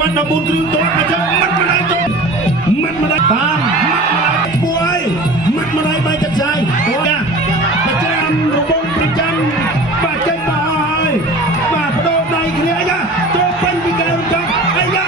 วัดดบุญครึ่งตัวมาเจอมัดมาได้จบมัดมาได้ตามมัดมาได้ป่วยมัดมาได้ใบกระจายตัวนะประจำระบบประจำบาดเจ็บบายบาดโดนในเคลียร์ยะตัวเป็นวิกฤตจังไอ้ยะ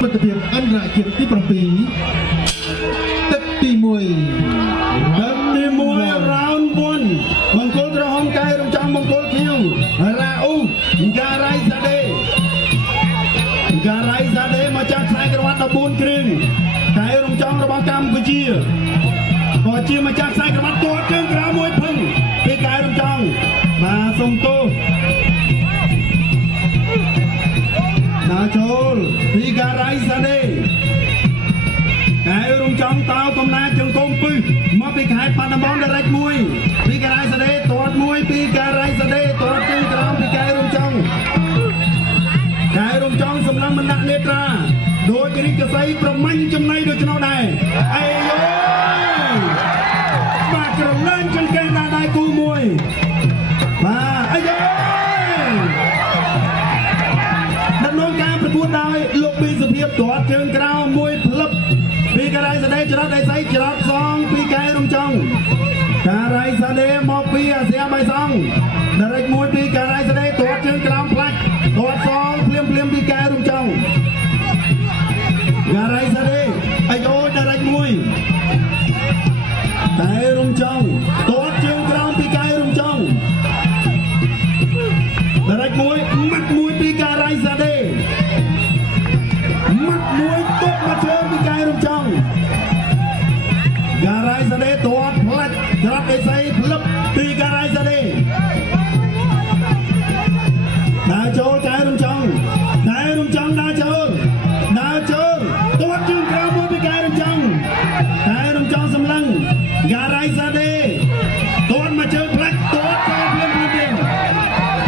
มันจะเพียงอันราเกียรติประปีตึกตีมวยราวน์บนมังกรร้องไก่รำจังมังกรคิวราอูการายซาเดมาจากสายกระวัดตะบูนครึ่งไก่รำจังระบำกำกุจีพอจีมาจากสายกระวัดตัวครึ่งกระมวยพึ่งปีไก่รำจังมาส่งตัวนาโจลปีการายซาเดไก่รำจังเต้ากำนาจังกงปื้มาปีไก่ปานบอลได้รักมวยปีการายซาเดตัวมวยปีการายซาเดตัวครึ่งกระปีไก่รำจังไก่รำจังสำนักมันนักเนตราโดยกริกไซประมัญจำในโดยชนะได้ไอ้โย่มากระเล่นจนแกงได้กูมวยมาไอ้โย่ดำเนินการประกวดได้ลูกปีสุเพียบตัวเชิงกราวมวยพลับปีกระไรแสดงจรัสได้ไซจรัสซองปีไก่รำจังกระไรแสดงมอบปีเสียใบซองดาริกมวยปีกระไรแสดงตัวเชิงกราวพลัดตัวซองเปลี่ยนปีไก่รำจังกระไรแสดงไอโยดาริกมวยไก่รำจังตัวเชิงกราวปีไก่รำจังดาริกมวยมัดมวยปีกระไรแสดงมัดมวยตกมาเชิงปีไก่รำจังกระไรแสดงตัวพลัดจรัสได้ไซพลับปีกระไรแสดงดาโจไก่รำจังดาโจตัวจึงกระมวยปีไก่รำจังไก่รำจังสำลังกระไรแสดงตัวมาเชิงพลัดตัวเชิงเพียง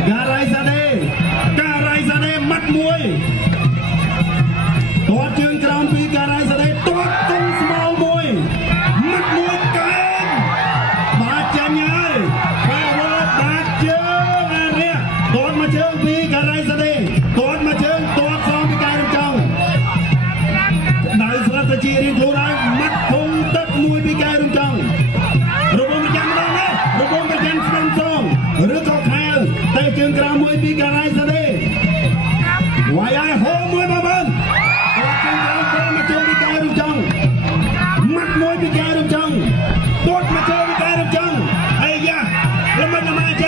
กระไรแสดงมัดมวยตัวจึงกระปีกระไรแสดงตัวตึงสมองมวยมัดมวยกันบาดเจ็บยังบาดเจ็บอะไรตัวมาเชิงปีกระไรแสดงตัวมาเชิงตัวสองปีไก่รำจังได้สลัดตะจีรินโทรายมัดคงตัดมวยปีไก่รำจังระบบประจันมาแล้วระบบประจันสนับสนุนหรือเขาแพ้แต่จึงกระมวยปีกระไรแสดงวายไอโฮมวยมาบันตัวจึงกระมาเชิงปีไก่รำจังมัดมวยปีไก่รำจังตัวมาเชิงปีไก่รำจังไอ้ยะแล้วมันมาเจ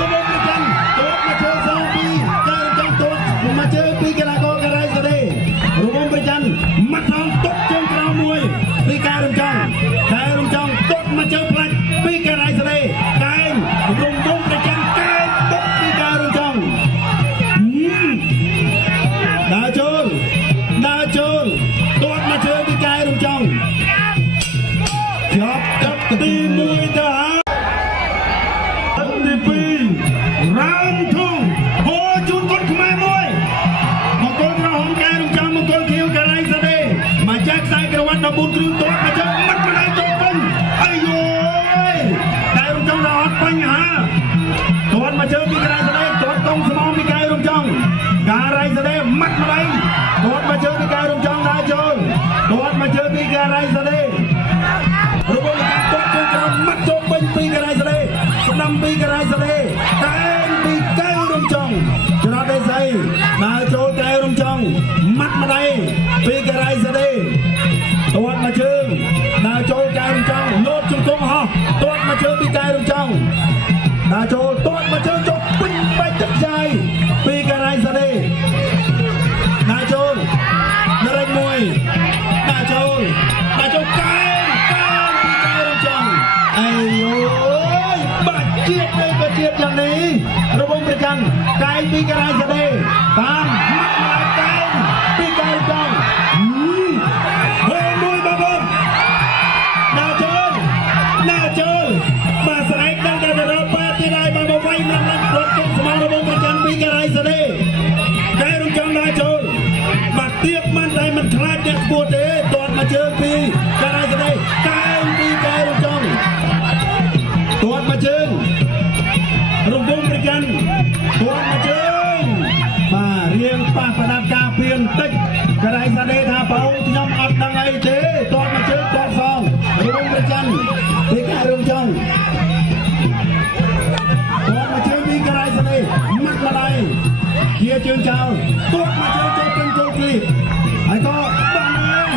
ระบบประจันตัวมาเชิงสองปีไก่รำจังตัวมาเชิงปีกระไรแสดงระบบประจันมัดน้องตกเชิงกระมวยปีไก่รำจังตกมาเชิงพลัดปีกระไรแสดงไก่ระบบประจันไก่ตกปีไก่รำจังดาโจล ងស្មងពីកែរំចង់ការ៉ៃសាដេម៉ាត់ម្លេងគាត់មកជើងពីកែរំចង់ដើរចូលគាត់មកជើងពីការ៉ៃសាដេរបងគាត់ជើងក្រោមម៉ាត់ចូលពេញពីការ៉ៃសាដេស្ដាំពីការ៉ៃសាដេតែពីកែរំចង់ច្រត់ទេស្អីដើរចូលកែរំចង់ម៉ាត់ម្លេងពីការ៉ៃសាដេគាត់មកជើងដើរចូលកែរំចង់លោតជង្គង់ហោះគាត់មកជើងពីកែរំចង់ដើរចូលគាត់មកជើងចុះពេញបែកទឹកចាយពីការ៉ៃសាដេដើរចូលដរិចមួយដើរចូលកែពីកែរំចង់អាយយោបាច់ជាតិទៅក៏ជាតិយ៉ាងនេះរបងប្រចាំកែពីការ៉ៃសាដេតាមម៉ាត់មកកែពីកែរំចង់បាទស្រែកដល់តែរកបាទីដែរមកវាយមកឡើងរត់គុំស្មងរបស់ប្រចាំពីការ៉ៃសាដេកែរំចង់ដែរចូលបាទទៀតមិនតែមិនខ្លាចអ្នកស្ពួតទេទាត់មកជើងពីការ៉ៃសាដេកែពីកែរំចង់ទាត់មកជើងរំវងប្រចាំទាត់មកជើងបាទរៀងប៉ះប្រដាប់ការពៀនតិចការ៉ៃសាដេថាបងខ្ញុំអត់ដឹងអីទេទាត់មកជើងទាត់សងរំវងប្រចាំពីកែរំចង់គាត់មកជើងពីការ៉ៃសាដេម៉ាត់ម្ដាយជាជើងចោលគាត់មកជើងចូលពេញចូលគ្លីហើយក៏បាន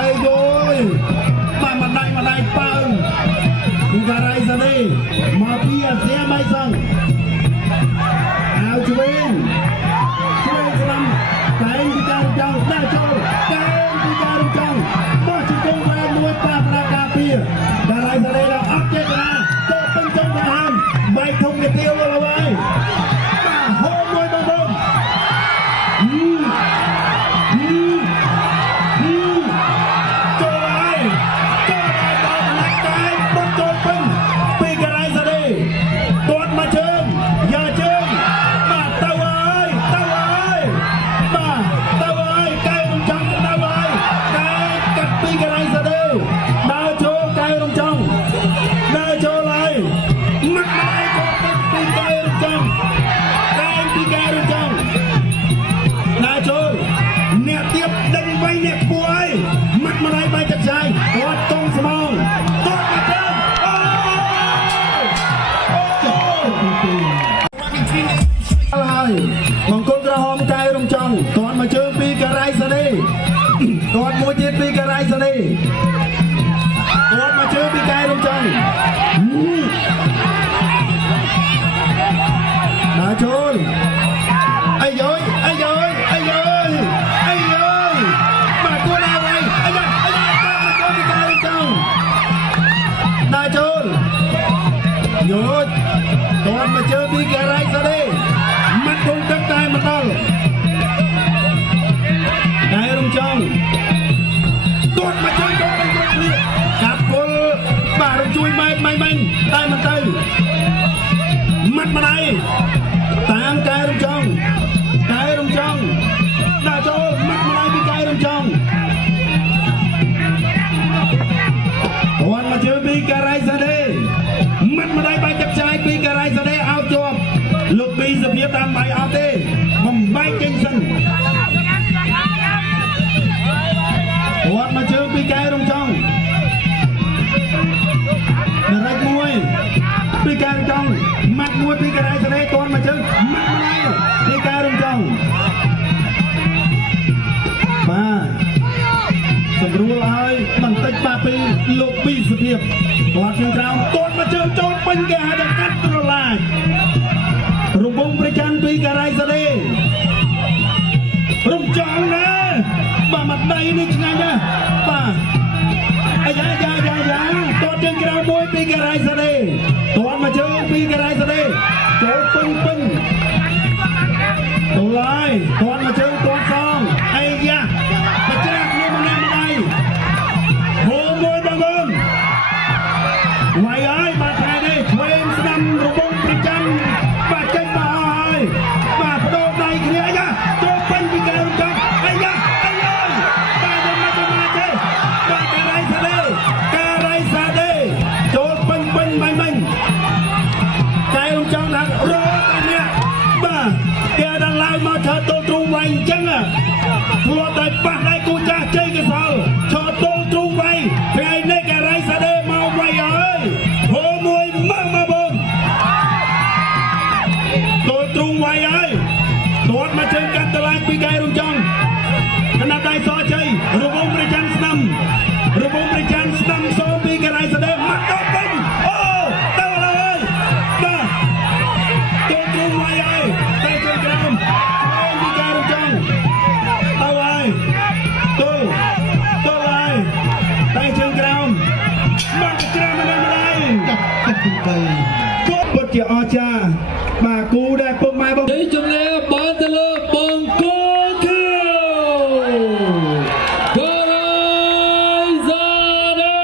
អីយយបានម្ដាយប៉ើងពីការ៉ៃសាដេមកពីអាសៀមិនសឹងអោឆ្វេងស្លាំកែងពីការរំចង់ដាក់ចូលកែងពីការរំចង់បោះជង្គង់ឡើងមួយប៉ះប្រាការពារការ៉ៃសាដេដល់អត់ចេតនាចូលពេញចូលទៅហាមបែកធំកាទៀវទៅហើយបាទហូមមួយបងចូលហើយដល់ម្នាក់កែងបោះចូលពេញពីការ៉ៃសាដេទាត់មកជើងយកជើងបាទទៅហើយបាទទៅហើយកែរំចង់ទៅហើយកែកាត់ពីការ៉ៃសាដេដើរចូលកែរំចង់ដើរចូលហើយម៉ាត់ម្ដាយចូលពីកែរំចង់កែពីកែរំចង់ដើរចូលអ្នកទៀតដេញវៃអ្នកខ្ពស់ហើយម៉ាត់ម្ដាយបែកទឹកចាយគាត់តង់ស្មងទាត់មកជើងហើយបង្គោលក្រហមកែរំចង់ទាត់មកជើងពីការ៉ៃសាដេទាត់មួយទៀតពីការ៉ៃសាដេទាត់មកជើងពីកែរំចង់ដើរចូលអាយយបាទទួដើរហើយអាយ៉ាមកចូលពីកែរំចង់ដើរចូលយោទាត់មកជើងពីការ៉ៃសាដេម៉ាត់ធំទឹកតែមកដល់កែរំចង់ទាត់មកជើងចូលទៅមួយគ្នាកាប់គល់បាទរំជួយម៉ែតែមិនទៅម៉ាត់ម្ដាយតាមកែរំចង់ដាក់ចូលម៉ាត់ម្ដាយពីកែរំចង់ទាត់មកជើងពីការ៉ៃសាដេម៉ាត់ម្ដាយបែកទឹកចាយពីការ៉ៃសាដេឲ្យជាប់លោកពីសភាពតាមបាយអត់ទេបំបែកចេញសិនគាត់មកជើងពីកែរំចង់ដរិចមួយពីកែរំចង់ម៉ាត់មួយពីការ៉ៃសាដេគាត់មកជើងម៉ាត់ម្ដាយពីកែរំចង់បាទសម្រួលឲ្យបន្តិចប៉ះពីលោកពីសភាពគាត់ជើងក្រោមគាត់មកជើងចូលពេញគេហៅថាកាត់ត្រឡាចរំវងប្រចាំពីការ៉ៃសាដេរំចង់ណាបាទមកដៃនេះឆ្ងាញ់ណាបាទអាយ៉ាទាត់ជើងក្រោមមួយពីការ៉ៃសាដេទាត់មកជើងពីការ៉ៃសាដេចូលពេញទៅឡើយទាត់មកជើងទាត់សងអាយ៉ាបច្រាស់នេះម្នាក់ម្ដាយហូមួយបងវាយហើយបាទថ្ងៃនេះឆ្វេងស្ដាំរំវងប្រចាំបាទចេញមកហើយបាទបដូរដៃគ្នាអាយ៉ាចូលពេញពីកែរំចង់អាយ៉ាបាទមកទេបាទការ៉ៃសាដេចូលពេញបាញ់កែរំចង់ថារត់អ្នកប ឲ្យមកឆើតូនទ្រូវៃអញ្ចឹងធ្លាប់តែប៉ះដៃគូចាស់ជ័យកសលឆើតូនទ្រូវៃថ្ងៃនេះការីសាដេមកវៃហើយហូមួយមកបងតូនទ្រូវៃហើយទាត់មកជើងកាត់តឡាញពីកែរុំចង់កណ្ដាប់ដៃសជ័យរវងព្រះច័ន្ទស្ដាំរវងព្រះច័ន្ទស្ដាំសពីការីសាដេមកដល់វិញអូទៅហើយបាទតូនទ្រូវៃហើយតែជើងក្រោមពីកែរុំចង់ទៅហើយទៅហើយតែជើងក្រោមមកច្រាមម្ដងកាប់ទី3ពិតជាអស្ចារ្យបាទគូដែលពុកម៉ែបង đây chúng ta bán từ lớp bằng cô thiêu Garai Zade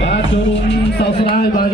Ba chồng sao sai ba